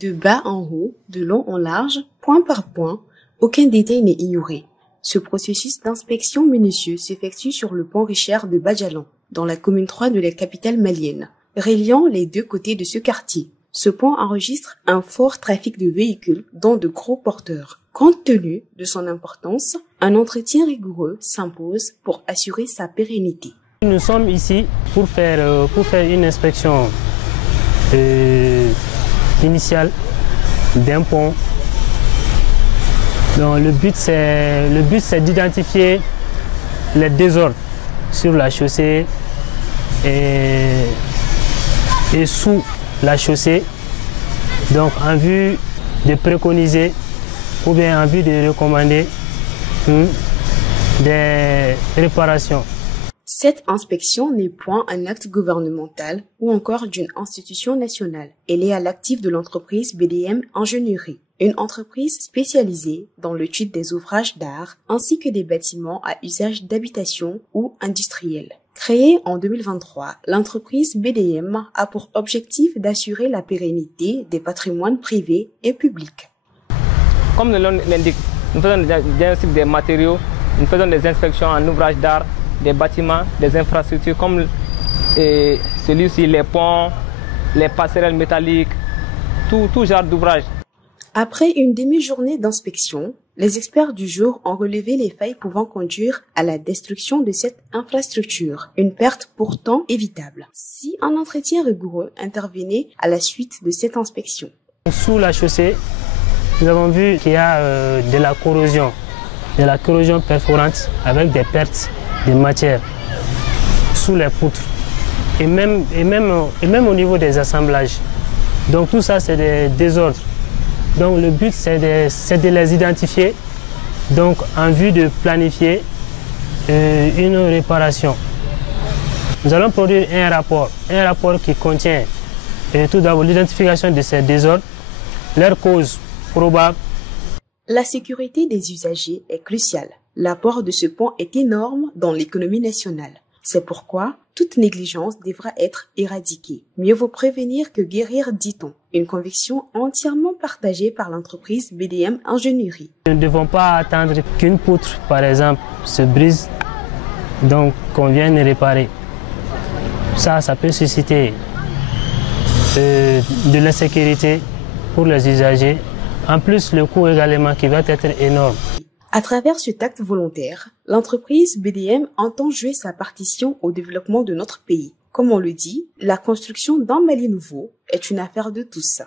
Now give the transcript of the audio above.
De bas en haut, de long en large, point par point, aucun détail n'est ignoré. Ce processus d'inspection minutieux s'effectue sur le pont Richard de Badjalan, dans la commune 3 de la capitale malienne, reliant les deux côtés de ce quartier. Ce pont enregistre un fort trafic de véhicules, dont de gros porteurs. Compte tenu de son importance, un entretien rigoureux s'impose pour assurer sa pérennité. Nous sommes ici pour faire une inspection initiale d'un pont. Donc, le but c'est d'identifier les désordres sur la chaussée et sous la chaussée, donc en vue de préconiser ou bien en vue de recommander des réparations. Cette inspection n'est point un acte gouvernemental ou encore d'une institution nationale. Elle est à l'actif de l'entreprise BDM Ingénierie, une entreprise spécialisée dans l'étude des ouvrages d'art ainsi que des bâtiments à usage d'habitation ou industriel. Créée en 2023, l'entreprise BDM a pour objectif d'assurer la pérennité des patrimoines privés et publics. Comme le nom l'indique, nous faisons des diagnostics des matériaux, nous faisons des inspections en ouvrages d'art, des bâtiments, des infrastructures comme celui-ci, les ponts, les passerelles métalliques, tout genre d'ouvrages. Après une demi-journée d'inspection, les experts du jour ont relevé les failles pouvant conduire à la destruction de cette infrastructure, une perte pourtant évitable, si un entretien rigoureux intervenait à la suite de cette inspection. Sous la chaussée, nous avons vu qu'il y a de la corrosion perforante avec des pertes de matière sous les poutres et même au niveau des assemblages. Donc tout ça c'est des désordres. Donc le but c'est de les identifier donc en vue de planifier une réparation. Nous allons produire un rapport qui contient tout d'abord l'identification de ces désordres, leurs causes probables. La sécurité des usagers est cruciale. L'apport de ce pont est énorme dans l'économie nationale. C'est pourquoi toute négligence devra être éradiquée. Mieux vaut prévenir que guérir, dit-on. Une conviction entièrement partagée par l'entreprise BDM Ingénierie. Nous ne devons pas attendre qu'une poutre, par exemple, se brise, donc qu'on vienne réparer. Ça peut susciter de l'insécurité pour les usagers. En plus, le coût également qui va être énorme. À travers cet acte volontaire, l'entreprise BDM entend jouer sa partition au développement de notre pays. Comme on le dit, la construction d'un Mali nouveau est une affaire de tous.